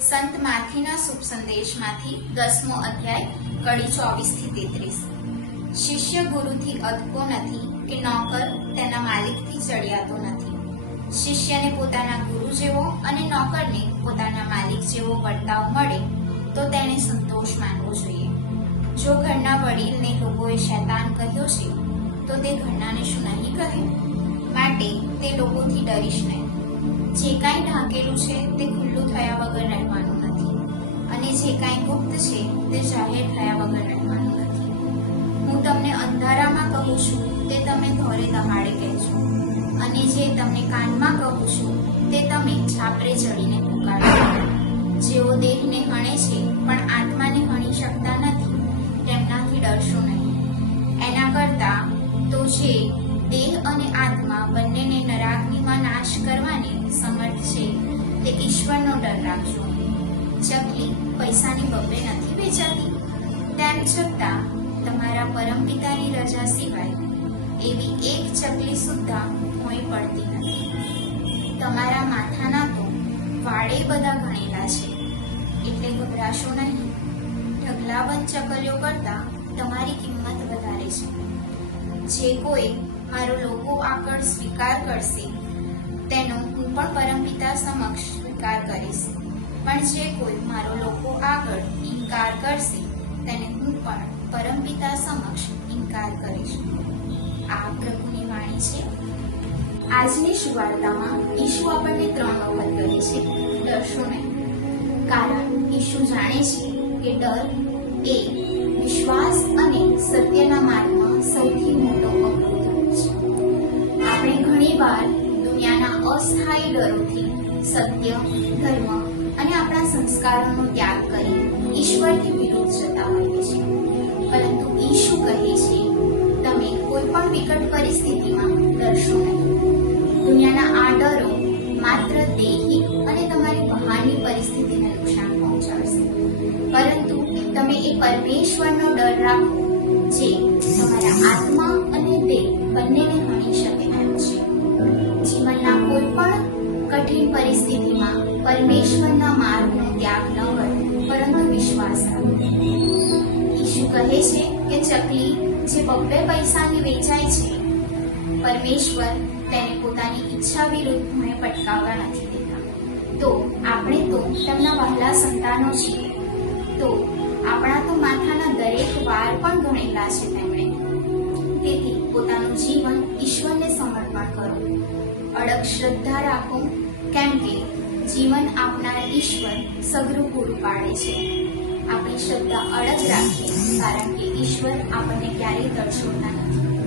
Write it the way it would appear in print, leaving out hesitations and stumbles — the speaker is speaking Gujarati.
સંત માથીના શુભ સંદેશમાંથી 10મો અધ્યાય કડી 24 થી 33। શિષ્ય ગુરુથી અદકો નથી કે નોકર તેના માલિકથી ચડિયાતો નથી। શિષ્યને પોતાના ગુરુ જેવો અને નોકરને પોતાના માલિક જેવો વર્તાવ મળે તો તેણે સંતોષ માનવો જોઈએ। જો ઘરના વડીલને લોકોએ શૈતાન કહ્યો છે તો તે ઘરનાને શું નહીં કહે? માટે તે લોકોથી ડરીશ નહીં। જે કાંઈ ઢાંકેલું છે તે ખુલ્લું થયા વગર રહેવાનું નથી, અને જે કાંઈ ગુપ્ત છે તે જાહેર થયા વગર રહેવાનું નથી। હું તમને અંધારામાં કહું છું તે તમે ધોરે દહાડે કહેજો, અને જે તમને કાનમાં કહું છું તે તમે છાપરે ચડીને પુકારજો। જેઓ દેહને હણે છે પણ આત્માને હણી શકતા નથી, તેમનાથી ડરશો નહીં। એના કરતાં તો જે દેહ અને આત્મા બંનેને નરાગ્નિમાં નાશ કરવાની સમર્થ છે તે ઈશ્વરનો ડર રાખજો। ચકલી પૈસાની બબ્બે નથી વેચાતી, તેમ છતાં તમારા પરમપિતાની રજા સિવાય એવી એક ચકલી સુદ્ધા ભોંય પડતી નથી। તમારા માથાના તો વાળે બધા ગણેલા છે, એટલે ગભરાશો નહીં। ઢગલાબંધ ચકલીઓ કરતાં તમારી કિંમત વધારે છે। જે કોઈ મારો લોકો આગળ સ્વીકાર કરશે તેનો હું પણ પરમપિતા સમક્ષ સ્વીકાર કરીશ, પણ જે કોઈ મારો લોકો આગળ ઇનકાર કરશે તેને હું પણ પરમપિતા સમક્ષ ઇનકાર કરીશ। આ પ્રભુની વાણી છે। આજની સુવાર્તામાં ઈશુ આપણને 3 વખત કહે છે ડરશો નહીં, કારણ ઈશુ જાણે છે કે ડર એ વિશ્વાસ અને સત્યના માર્ગમાં સૌથી મોટો અવરોધ છે। આપણે ઘણીવાર દુનિયાના અસ્થાયી ડરોથી સત્ય, ધર્મ અને આપણા સંસ્કારોનો ત્યાગ કરી ઈશ્વરથી વિરુદ્ધ જતા હોઈએ છીએ, પરંતુ ઈશુ કહે છે તમે કોઈ પણ વિકટ પરિસ્થિતિમાં ડરશો નહીં। દુનિયાના આ ડરો માત્ર દેહી અને તમારી બહારની પરિસ્થિતિને નુકસાન પહોંચાડશે, પરંતુ તમે એ પરમેશ્વરનો ડર રાખો જે તમારા આત્મા અને દેહ બંનેને હણી શકે એમ છે। જીવનના કોઈ પણ કઠિન પરિસ્થિતિમાં પરમેશ્વરના માર્ગનો ત્યાગ ન કરો, પરંતુ વિશ્વાસ રાખો। ઈશુ કહે છે કે ચકલી જે બબ્બે પૈસાની વેચાય છે, પરમેશ્વર તેને પોતાની ઈચ્છા વિરુદ્ધ ભોંય પટકાવવા નથી દેતા। તો આપણે તો તેમના વહાલા સંતાનો છીએ, તો આપણા તો માથાના દરેક વાળ પણ ગણેલા છે તેમણે। તેથી પોતાનું જીવન ઈશ્વરને સમર્પણ કરો, અડગ શ્રદ્ધા રાખો, કેમ કે જીવન આપનાર ઈશ્વર સઘળું પૂરું પાડે છે। આપણી શ્રદ્ધા અડગ રાખીએ, કારણ કે ઈશ્વર આપણને ક્યારેય તડછોડતા નથી।